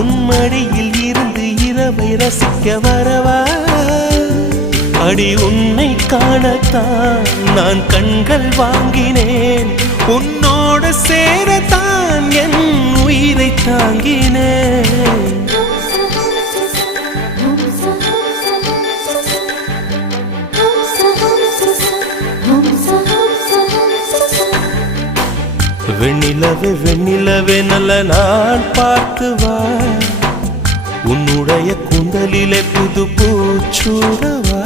உன்மடியில் இருந்து இரவை ரசிக்க வரவா அடி உன்னை காணத்தான் நான் கண்கள் வாங்கினேன் உன்னோடு சேரத்தான் என் உயிரை தாங்கினேன் வெண்ணிலவே வெண்ணிலவே நல்ல நாள் பார்த்து வா உன்னுடைய கூந்தலிலே புது பூச்சூடவா